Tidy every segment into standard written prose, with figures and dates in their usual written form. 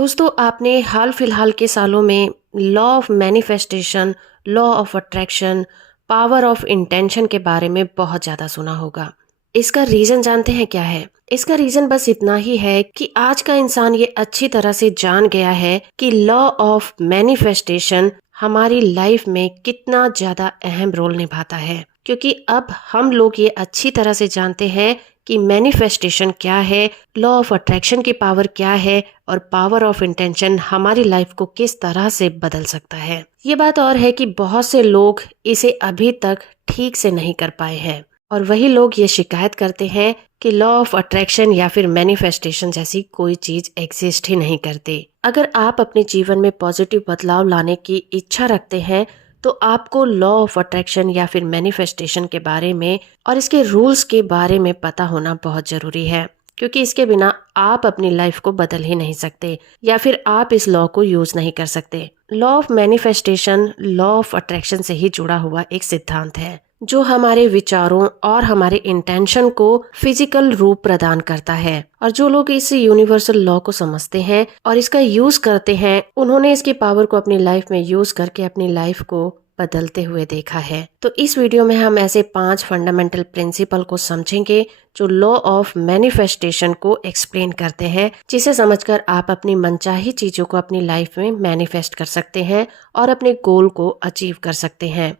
दोस्तों, आपने हाल फिलहाल के सालों में law of manifestation, law of attraction, power of intention के बारे में बहुत ज़्यादा सुना होगा। इसका रीज़न जानते हैं क्या है? इसका रीज़न बस इतना ही है कि आज का इंसान ये अच्छी तरह से जान गया है कि लॉ ऑफ मैनिफेस्टेशन हमारी लाइफ में कितना ज़्यादा अहम रोल निभाता है। क्योंकि अब हम लोग ये अच्छी तरह से जानते हैं कि मैनिफेस्टेशन क्या है, लॉ ऑफ अट्रैक्शन की पावर क्या है और पावर ऑफ इंटेंशन हमारी लाइफ को किस तरह से बदल सकता है। ये बात और है कि बहुत से लोग इसे अभी तक ठीक से नहीं कर पाए हैं और वही लोग ये शिकायत करते हैं कि लॉ ऑफ अट्रैक्शन या फिर मैनिफेस्टेशन जैसी कोई चीज एग्जिस्ट ही नहीं करती। अगर आप अपने जीवन में पॉजिटिव बदलाव लाने की इच्छा रखते हैं तो आपको लॉ ऑफ अट्रैक्शन या फिर मैनिफेस्टेशन के बारे में और इसके रूल्स के बारे में पता होना बहुत जरूरी है, क्योंकि इसके बिना आप अपनी लाइफ को बदल ही नहीं सकते या फिर आप इस लॉ को यूज नहीं कर सकते। Law of manifestation law of attraction से ही जुड़ा हुआ एक सिद्धांत है जो हमारे विचारों और हमारे इंटेंशन को फिजिकल रूप प्रदान करता है। और जो लोग इस यूनिवर्सल लॉ को समझते हैं और इसका यूज करते हैं, उन्होंने इसकी पावर को अपनी लाइफ में यूज करके अपनी लाइफ को बदलते हुए देखा है। तो इस वीडियो में हम ऐसे 5 फंडामेंटल प्रिंसिपल को समझेंगे जो लॉ ऑफ मैनिफेस्टेशन को एक्सप्लेन करते हैं, जिसे समझकर आप अपनी मनचाही चीजों को अपनी लाइफ में मैनिफेस्ट कर सकते हैं और अपने गोल को अचीव कर सकते हैं।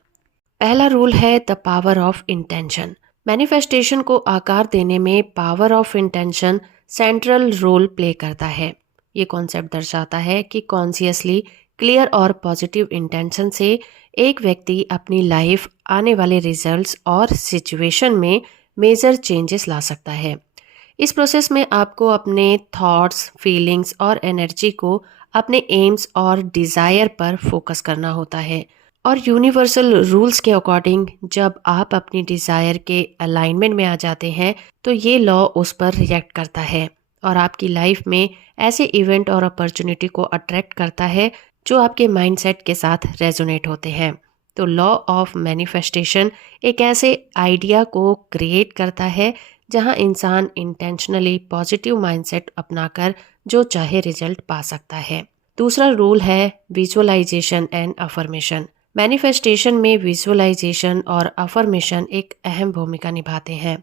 पहला रूल है the power of intention. Manifestation को आकार देने में power of intention central role play करता है। ये कॉन्सेप्ट दर्शाता है कि कॉन्शियसली क्लियर और पॉजिटिव इंटेंशन से एक व्यक्ति अपनी लाइफ, आने वाले रिजल्ट्स और सिचुएशन में मेजर चेंजेस ला सकता है। इस प्रोसेस में आपको अपने थॉट्स, फीलिंग्स और एनर्जी को अपने एम्स और डिज़ायर पर फोकस करना होता है। और यूनिवर्सल रूल्स के अकॉर्डिंग जब आप अपनी डिज़ायर के अलाइनमेंट में आ जाते हैं तो ये लॉ उस पर रिएक्ट करता है और आपकी लाइफ में ऐसे इवेंट और अपॉर्चुनिटी को अट्रैक्ट करता है जो आपके माइंडसेट के साथ रेजोनेट होते हैं। तो लॉ ऑफ मैनिफेस्टेशन एक ऐसे आइडिया को क्रिएट करता है जहां इंसान इंटेंशनली पॉजिटिव माइंडसेट अपनाकर जो चाहे रिजल्ट पा सकता है। दूसरा रूल है विजुअलाइजेशन एंड अफर्मेशन। मैनिफेस्टेशन में विजुअलाइजेशन और अफर्मेशन एक अहम भूमिका निभाते हैं।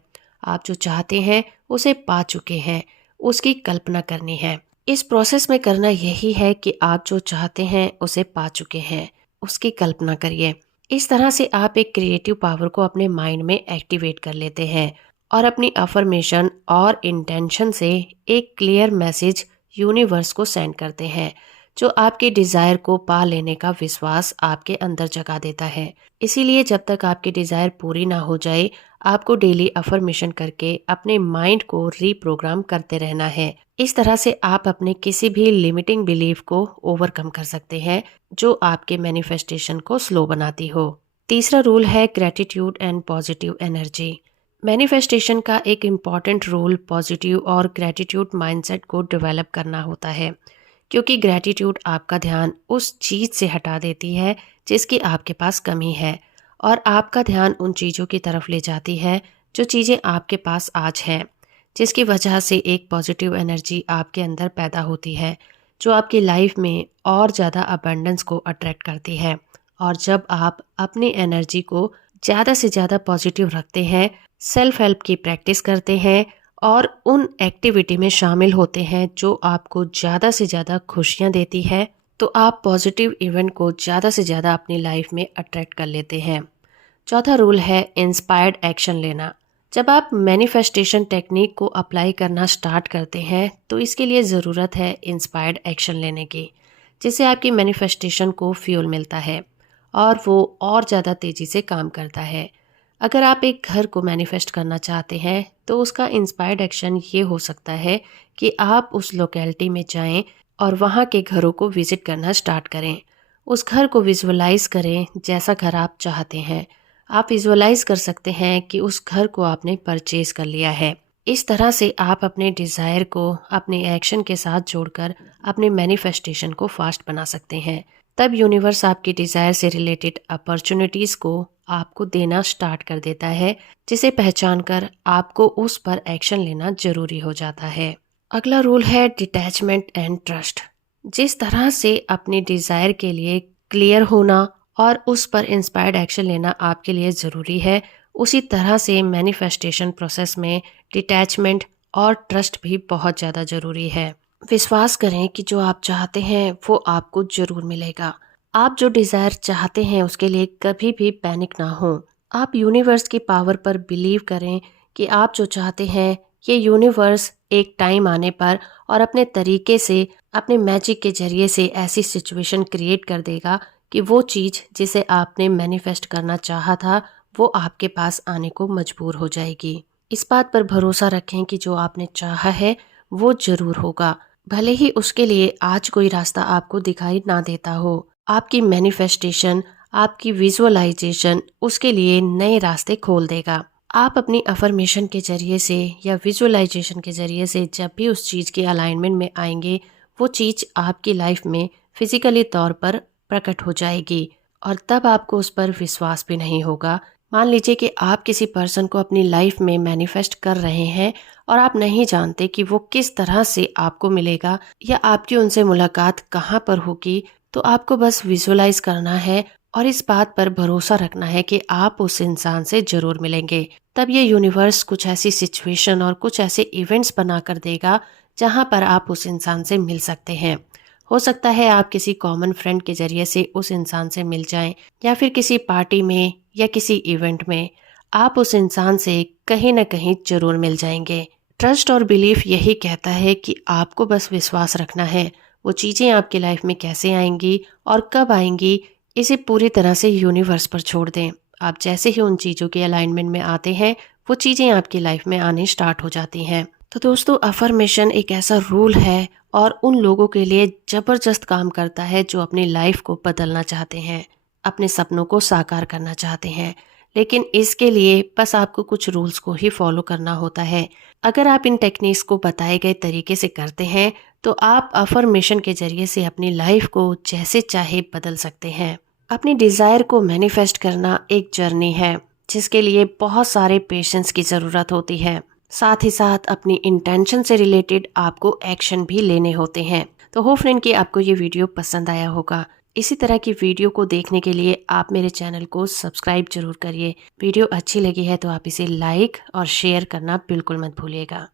आप जो चाहते हैं उसे पा चुके हैं, उसकी कल्पना करनी है। इस प्रोसेस में करना यही है कि आप जो चाहते हैं उसे पा चुके हैं, उसकी कल्पना करिए। इस तरह से आप एक क्रिएटिव पावर को अपने माइंड में एक्टिवेट कर लेते हैं और अपनी अफर्मेशन और इंटेंशन से एक क्लियर मैसेज यूनिवर्स को सेंड करते हैं जो आपके डिज़ायर को पा लेने का विश्वास आपके अंदर जगा देता है। इसीलिए जब तक आपकी डिज़ायर पूरी ना हो जाए, आपको डेली अफर्मेशन करके अपने माइंड को रीप्रोग्राम करते रहना है। इस तरह से आप अपने किसी भी लिमिटिंग बिलीफ को ओवरकम कर सकते हैं जो आपके मैनिफेस्टेशन को स्लो बनाती हो। तीसरा रूल है gratitude and positive energy. Manifestation का एक इम्पॉर्टेंट रोल पॉजिटिव और ग्रेटिट्यूड माइंडसेट को डेवलप करना होता है, क्योंकि ग्रेटिट्यूड आपका ध्यान उस चीज़ से हटा देती है जिसकी आपके पास कमी है और आपका ध्यान उन चीज़ों की तरफ ले जाती है जो चीज़ें आपके पास आज हैं, जिसकी वजह से एक पॉजिटिव एनर्जी आपके अंदर पैदा होती है जो आपकी लाइफ में और ज़्यादा अबंडेंस को अट्रैक्ट करती है। और जब आप अपनी एनर्जी को ज़्यादा से ज़्यादा पॉजिटिव रखते हैं, सेल्फ हेल्प की प्रैक्टिस करते हैं और उन एक्टिविटी में शामिल होते हैं जो आपको ज़्यादा से ज़्यादा खुशियाँ देती है, तो आप पॉजिटिव इवेंट को ज़्यादा से ज़्यादा अपनी लाइफ में अट्रैक्ट कर लेते हैं। चौथा रूल है इंस्पायर्ड एक्शन लेना। जब आप मैनिफेस्टेशन टेक्निक को अप्लाई करना स्टार्ट करते हैं तो इसके लिए ज़रूरत है इंस्पायर्ड एक्शन लेने की, जिससे आपकी मैनिफेस्टेशन को फ्यूल मिलता है और वो और ज़्यादा तेज़ी से काम करता है। अगर आप एक घर को मैनिफेस्ट करना चाहते हैं तो उसका इंस्पायर्ड एक्शन ये हो सकता है कि आप उस लोकेलिटी में जाएं और वहाँ के घरों को विजिट करना स्टार्ट करें। उस घर को विजुअलाइज करें जैसा घर आप चाहते हैं। आप विजुअलाइज कर सकते हैं कि उस घर को आपने परचेज कर लिया है। इस तरह से आप अपने डिज़ायर को अपने एक्शन के साथ जोड़कर अपने मैनिफेस्टेशन को फास्ट बना सकते हैं। तब यूनिवर्स आपकी डिज़ायर से रिलेटेड अपॉर्चुनिटीज़ को आपको देना स्टार्ट कर देता है, जिसे पहचान कर आपको उस पर एक्शन लेना जरूरी हो जाता है। अगला रूल है डिटैचमेंट एंड ट्रस्ट। जिस तरह से अपनी डिज़ायर के लिए क्लियर होना और उस पर इंस्पायर्ड एक्शन लेना आपके लिए ज़रूरी है, उसी तरह से मैनिफेस्टेशन प्रोसेस में डिटैचमेंट और ट्रस्ट भी बहुत ज़्यादा ज़रूरी है। विश्वास करें कि जो आप चाहते हैं वो आपको ज़रूर मिलेगा। आप जो डिज़ायर चाहते हैं उसके लिए कभी भी पैनिक ना हो। आप यूनिवर्स की पावर पर बिलीव करें कि आप जो चाहते हैं ये यूनिवर्स एक टाइम आने पर और अपने तरीके से, अपने मैजिक के ज़रिए से ऐसी सिचुएशन क्रिएट कर देगा कि वो चीज़ जिसे आपने मैनिफेस्ट करना चाहा था वो आपके पास आने को मजबूर हो जाएगी। इस बात पर भरोसा रखें कि जो आपने चाहा है वो ज़रूर होगा, भले ही उसके लिए आज कोई रास्ता आपको दिखाई ना देता हो। आपकी मैनिफेस्टेशन, आपकी विजुअलाइजेशन उसके लिए नए रास्ते खोल देगा। आप अपनी अफर्मेशन के ज़रिए से या विजुअलाइजेशन के ज़रिए से जब भी उस चीज़ के अलाइनमेंट में आएंगे, वो चीज़ आपकी लाइफ में फिजिकली तौर पर प्रकट हो जाएगी और तब आपको उस पर विश्वास भी नहीं होगा। मान लीजिए कि आप किसी पर्सन को अपनी लाइफ में मैनिफेस्ट कर रहे हैं और आप नहीं जानते कि वो किस तरह से आपको मिलेगा या आपकी उनसे मुलाकात कहाँ पर होगी, तो आपको बस विजुअलाइज करना है और इस बात पर भरोसा रखना है कि आप उस इंसान से जरूर मिलेंगे। तब ये यूनिवर्स कुछ ऐसी सिचुएशन और कुछ ऐसे इवेंट्स बना कर देगा जहाँ पर आप उस इंसान से मिल सकते हैं। हो सकता है आप किसी कॉमन फ्रेंड के जरिए से उस इंसान से मिल जाएं या फिर किसी पार्टी में या किसी इवेंट में आप उस इंसान से कहीं ना कहीं जरूर मिल जाएंगे। ट्रस्ट और बिलीफ यही कहता है कि आपको बस विश्वास रखना है। वो चीज़ें आपकी लाइफ में कैसे आएंगी और कब आएंगी, इसे पूरी तरह से यूनिवर्स पर छोड़ दें। आप जैसे ही उन चीज़ों के अलाइनमेंट में आते हैं वो चीज़ें आपकी लाइफ में आने स्टार्ट हो जाती हैं। तो दोस्तों, अफर्मेशन एक ऐसा रूल है और उन लोगों के लिए ज़बरदस्त काम करता है जो अपनी लाइफ को बदलना चाहते हैं, अपने सपनों को साकार करना चाहते हैं। लेकिन इसके लिए बस आपको कुछ रूल्स को ही फॉलो करना होता है। अगर आप इन टेक्निक्स को बताए गए तरीके से करते हैं तो आप अफर्मेशन के जरिए से अपनी लाइफ को जैसे चाहे बदल सकते हैं। अपनी डिज़ायर को मैनिफेस्ट करना एक जर्नी है जिसके लिए बहुत सारे पेशेंस की ज़रूरत होती है। साथ ही साथ अपनी इंटेंशन से रिलेटेड आपको एक्शन भी लेने होते हैं। तो होप फ्रेंड कि आपको ये वीडियो पसंद आया होगा। इसी तरह की वीडियो को देखने के लिए आप मेरे चैनल को सब्सक्राइब जरूर करिए। वीडियो अच्छी लगी है तो आप इसे लाइक और शेयर करना बिल्कुल मत भूलिएगा।